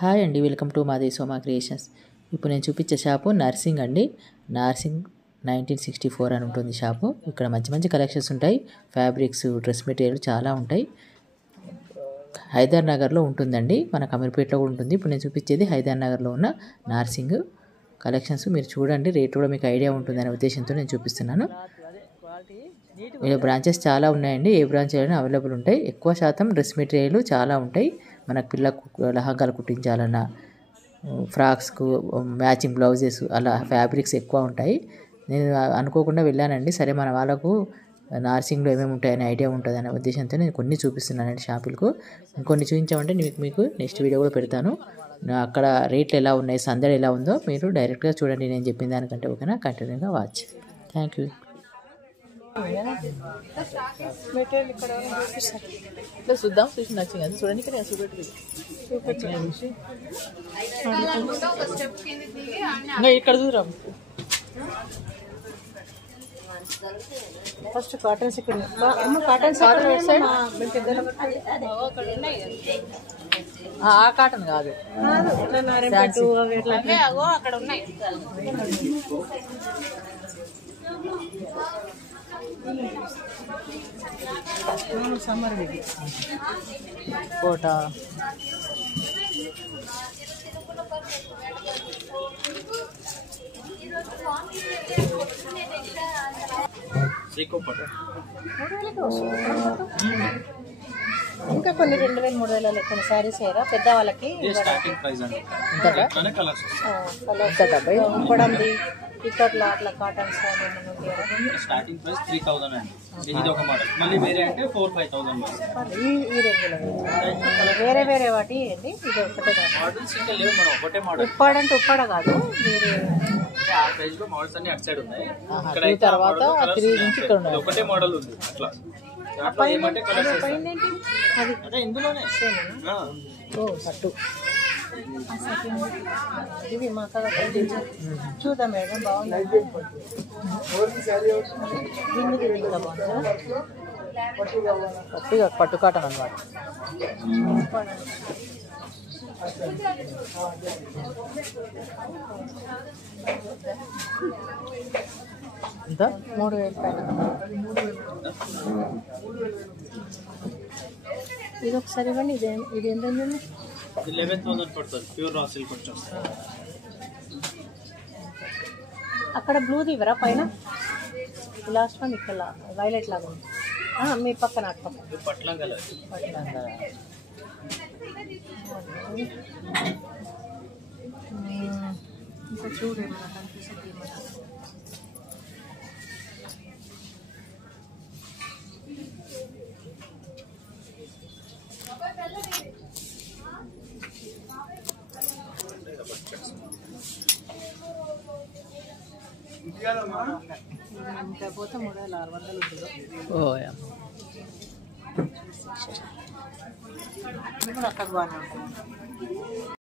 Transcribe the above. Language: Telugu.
హాయ్ అండి, వెల్కమ్ టు మాది సోమా క్రియేషన్స్. ఇప్పుడు నేను చూపించే షాపు నర్సింగ్ అండి. నర్సింగ్ 1964 అని ఉంటుంది షాపు. ఇక్కడ మంచి మంచి కలెక్షన్స్ ఉంటాయి. ఫ్యాబ్రిక్స్, డ్రెస్ మెటీరియల్ చాలా ఉంటాయి. హైదర్ నగర్లో ఉంటుందండి. మన అమీర్పేటలో కూడా ఉంటుంది. ఇప్పుడు నేను చూపించేది హైదర్ నగర్లో ఉన్న నర్సింగ్ కలెక్షన్స్. మీరు చూడండి, రేట్ కూడా మీకు ఐడియా ఉంటుందనే ఉద్దేశంతో నేను చూపిస్తున్నాను. ఇలా బ్రాంచెస్ చాలా ఉన్నాయండి. ఏ బ్రాంచ్ అయినా అవైలబుల్ ఉంటాయి. ఎక్కువ శాతం డ్రెస్ మెటీరియల్ చాలా ఉంటాయి. మనకు పిల్లకు లహంగాలు కుట్టించాలన్నా, ఫ్రాక్స్కు మ్యాచింగ్ బ్లౌజెస్, అలా ఫ్యాబ్రిక్స్ ఎక్కువ ఉంటాయి. నేను అనుకోకుండా వెళ్ళానండి. సరే, మన వాళ్ళకు నర్సింగ్లో ఏమేమి ఉంటాయని ఐడియా ఉంటుంది అనే ఉద్దేశంతో నేను కొన్ని చూపిస్తున్నానండి షాపులకు. ఇంకొన్ని చూపించామంటే మీకు నెక్స్ట్ వీడియో కూడా పెడతాను. అక్కడ రేట్లు ఎలా ఉన్నాయి, సందడి ఎలా ఉందో మీరు డైరెక్ట్గా చూడండి. నేను చెప్పిన దానికంటే ఓకేనా? కంటిన్యూగా వాచ్. Thank you. మెటీరియల్ ఇక్కడ ఇట్లా చూద్దాం, చూసి నచ్చింది అది చూడండి. ఇక్కడ ఇంకా ఇక్కడ చూద్దాం. ఫస్ట్ కాటన్స్ ఇక్కడ కాటన్స్ ఆ కాటన్ కాదు, అక్కడ ఉన్నాయి. సమ్మర్ ఇది కోట ఇంకా కొన్ని 2000 3000 కొన్ని శారీస్ అయ్యారా పెద్ద వాళ్ళకి. ఉప్పడంది ఇక్కట్లో అట్లా కాటన్స్ స్టార్టింగ్ ప్రైస్ 3000 అండి. ఇది ఒక మోడల్. మళ్ళీ వేరే అంటే 4-5,000 ఈ రేంజ్లో. వేరే వేరే వాటి అండి. ఇది ఒకటే మోడల్స్ ఇంకా లేవు మేడం, ఒకటే మోడల్. ఉప్పాడంటే ఉప్పాడ కాదు, వేరే ఆ ప్రైస్ లో మోడల్స్ అన్ని అటు సైడ్ ఉన్నాయి. ఇక్కడ తర్వాత 3 నుంచి ఇక్కడ ఉన్నాయి. ఒకటే మోడల్ ఉంది అట్లా. ఏమంటే కలర్స్ అదే ఇందులోనే పట్టు ఇవి మా కదా చూద్దాం మేడం. బాగుంది, పట్టు కాటన్ అన్నమాట. ఎంత? 3000 పైన. ఇది ఒకసారి ఇవ్వండి. ఇది ఎంత? 11,000 పడుతుంది. ప్యూర్ రా సిల్క్ వచ్చేస్తుంది. అక్కడ బ్లూది ఇవ్వరా పైన? లాస్ట్ వన్ ఇక్కడ వైలెట్ లాగా ఉంది. మీ పక్కన అటు పక్కన పట్లం కలర్. ఇంకా చూడేమన్నా కనిపిస్తుంది. ఇంకా పోతే 3600 ఉంటుంది. ఇప్పుడు అక్కడ బాగానే ఉంటుంది.